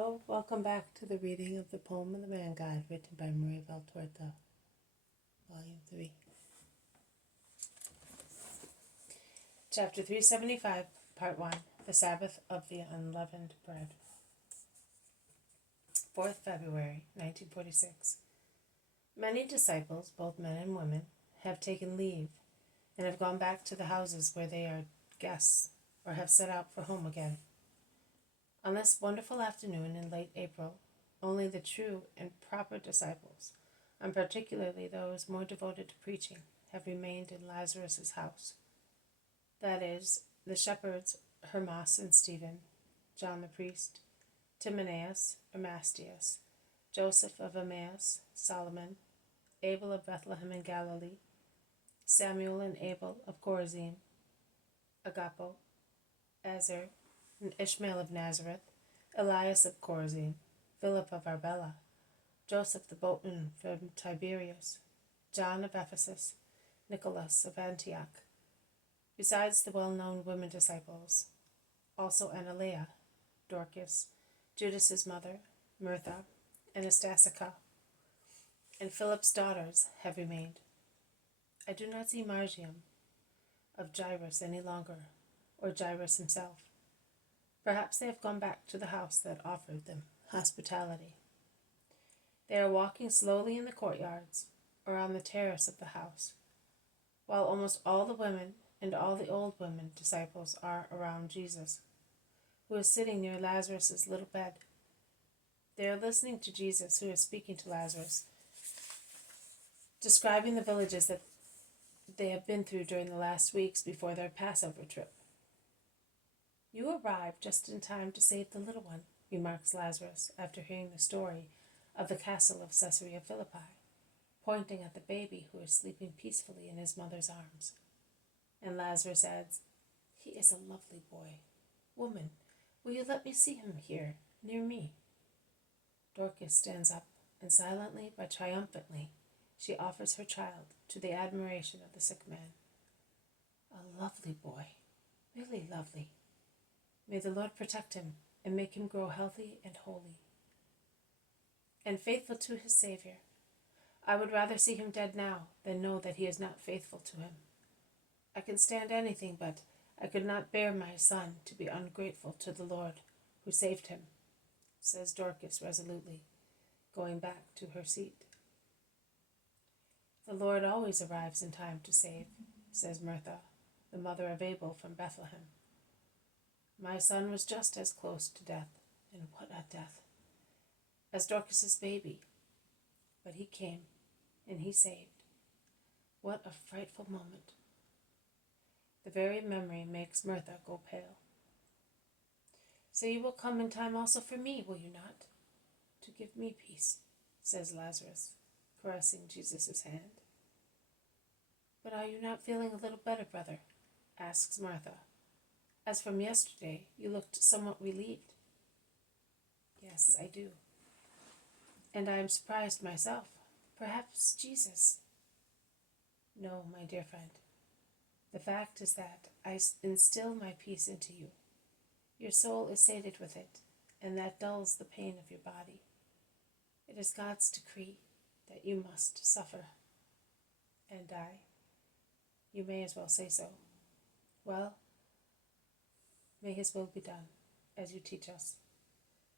Hello, welcome back to the reading of the poem of the Man Guide written by Maria Valtorta, Volume 3. Chapter 375, Part 1, The Sabbath of the Unleavened Bread. 4th February, 1946. Many disciples, both men and women, have taken leave and have gone back to the houses where they are guests or have set out for home again. On this wonderful afternoon in late April, only the true and proper disciples, and particularly those more devoted to preaching, have remained in Lazarus' house. That is, the shepherds Hermas and Stephen, John the priest, Timaeus or Mastius, Joseph of Emmaus, Solomon, Abel of Bethlehem in Galilee, Samuel and Abel of Chorazin, Agapo, Azar, and Ishmael of Nazareth, Elias of Chorazin, Philip of Arbela, Joseph the boatman from Tiberias, John of Ephesus, Nicholas of Antioch, besides the well-known women disciples, also Analea, Dorcas, Judas's mother, Mirtha, and Anastasia, and Philip's daughters have remained. I do not see Margium of Jairus any longer, or Jairus himself. Perhaps they have gone back to the house that offered them hospitality. They are walking slowly in the courtyards or on the terrace of the house, while almost all the women and all the old women disciples are around Jesus, who is sitting near Lazarus' little bed. They are listening to Jesus, who is speaking to Lazarus, describing the villages that they have been through during the last weeks before their Passover trip. "You arrived just in time to save the little one," remarks Lazarus after hearing the story of the castle of Caesarea Philippi, pointing at the baby who is sleeping peacefully in his mother's arms. And Lazarus adds, "He is a lovely boy. Woman, will you let me see him here, near me?" Dorcas stands up, and silently but triumphantly she offers her child to the admiration of the sick man. "A lovely boy, really lovely. May the Lord protect him and make him grow healthy and holy and faithful to his Savior. I would rather see him dead now than know that he is not faithful to him. I can stand anything, but I could not bear my son to be ungrateful to the Lord who saved him," says Dorcas resolutely, going back to her seat. "The Lord always arrives in time to save," says Mirtha, the mother of Abel from Bethlehem. "My son was just as close to death, and what a death, as Dorcas's baby. But he came, and he saved. What a frightful moment." The very memory makes Mirtha go pale. "So you will come in time also for me, will you not? To give me peace," says Lazarus, caressing Jesus' hand. "But are you not feeling a little better, brother?" asks Martha. "As from yesterday, you looked somewhat relieved." "Yes, I do. And I am surprised myself. Perhaps Jesus—" "No, my dear friend. The fact is that I instill my peace into you. Your soul is sated with it, and that dulls the pain of your body. It is God's decree that you must suffer and die. You may as well say so. Well, may His will be done, as you teach us.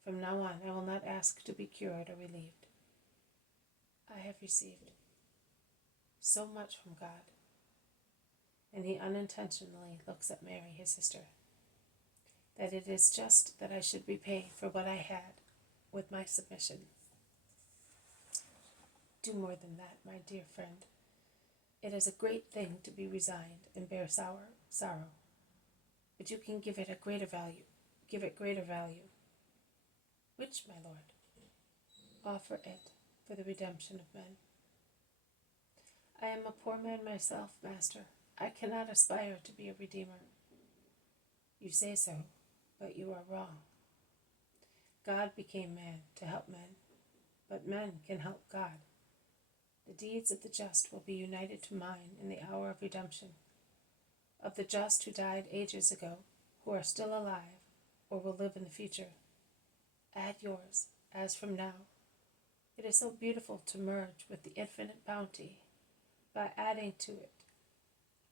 From now on, I will not ask to be cured or relieved. I have received so much from God." And he unintentionally looks at Mary, his sister, "that it is just that I should repay for what I had with my submission. Do more than that, my dear friend. It is a great thing to be resigned and bear sorrow, but you can give it greater value. Which, my Lord? Offer it for the redemption of men. I am a poor man myself, Master. I cannot aspire to be a redeemer." "You say so, but you are wrong. God became man to help men, but men can help God. The deeds of the just will be united to mine in the hour of redemption, of the just who died ages ago, who are still alive, or will live in the future. Add yours, as from now. It is so beautiful to merge with the infinite bounty by adding to it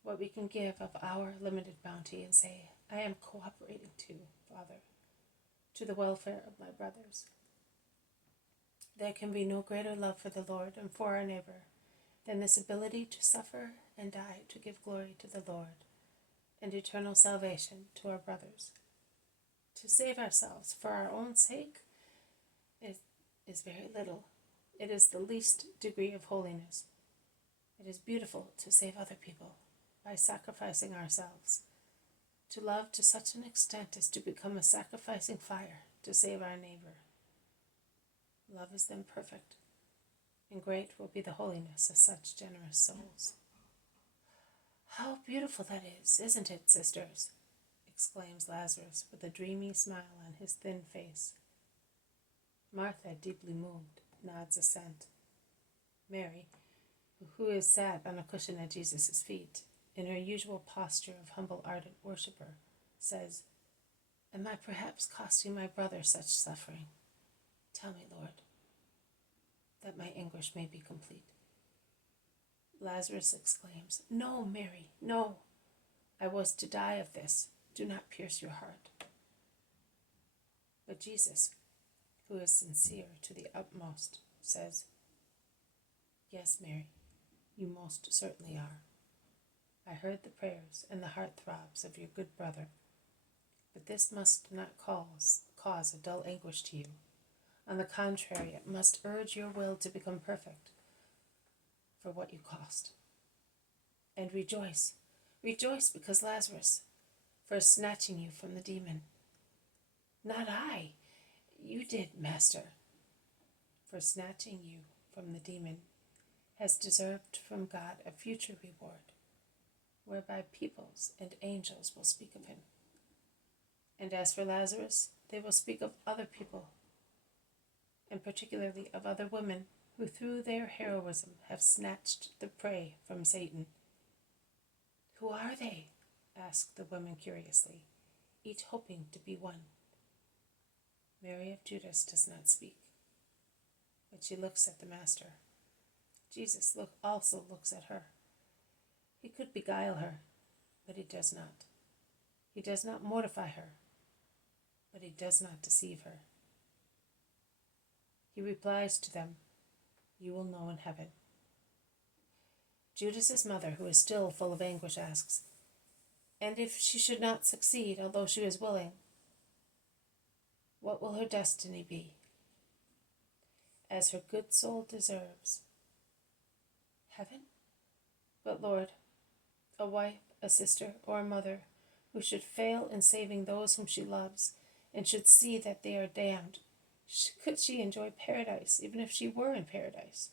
what we can give of our limited bounty and say, I am cooperating too, Father, to the welfare of my brothers. There can be no greater love for the Lord and for our neighbor than this ability to suffer and die to give glory to the Lord and eternal salvation to our brothers. To save ourselves for our own sake is very little. It is the least degree of holiness. It is beautiful to save other people by sacrificing ourselves. To love to such an extent as to become a sacrificing fire to save our neighbor. Love is then perfect, and great will be the holiness of such generous souls. How beautiful that is, isn't it, sisters? Exclaims Lazarus with a dreamy smile on his thin face. Martha, deeply moved, nods assent. Mary, who is sat on a cushion at Jesus' feet, in her usual posture of humble ardent worshipper, says, Am I perhaps costing my brother such suffering? Tell me, Lord, that my anguish may be complete. Lazarus exclaims, No, Mary, no. I was to die of this. Do not pierce your heart. But Jesus, who is sincere to the utmost, says, Yes, Mary, you most certainly are. I heard the prayers and the heart throbs of your good brother, but this must not cause a dull anguish to you. On the contrary, it must urge your will to become perfect for what you cost. And rejoice because Lazarus, for snatching you from the demon. Not I, you did, Master, for snatching you from the demon, has deserved from God a future reward, whereby peoples and angels will speak of him. And as for Lazarus, they will speak of other people, and particularly of other women who through their heroism have snatched the prey from Satan. Who are they? Asked the women curiously, each hoping to be one. Mary of Judas does not speak, but she looks at the Master. Jesus also looks at her. He could beguile her, but he does not. He does not mortify her, but he does not deceive her. He replies to them, You will know in heaven. Judas's mother, who is still full of anguish, asks, And if she should not succeed, although she is willing, what will her destiny be? As her good soul deserves. Heaven? But Lord, a wife, a sister, or a mother who should fail in saving those whom she loves and should see that they are damned, could she enjoy paradise even if she were in paradise?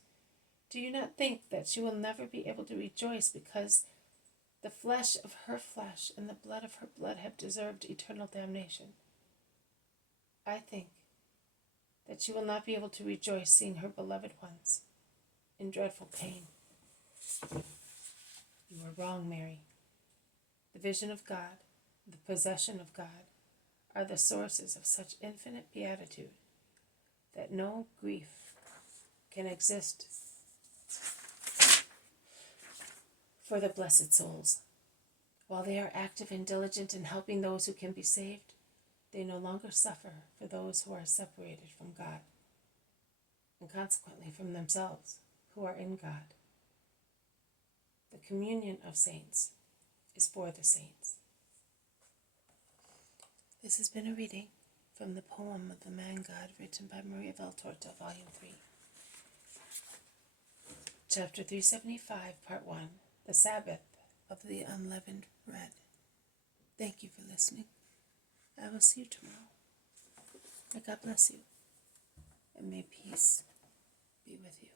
Do you not think that she will never be able to rejoice because the flesh of her flesh and the blood of her blood have deserved eternal damnation? I think that she will not be able to rejoice seeing her beloved ones in dreadful pain. You are wrong, Mary. The vision of God, the possession of God, are the sources of such infinite beatitude that no grief can exist for the blessed souls. While they are active and diligent in helping those who can be saved, they no longer suffer for those who are separated from God, and consequently from themselves who are in God. The communion of saints is for the saints. This has been a reading from the poem of the Man God written by Maria Valtorta, Volume 3. Chapter 375, Part 1, The Sabbath of the Unleavened Bread. Thank you for listening. I will see you tomorrow. May God bless you, and may peace be with you.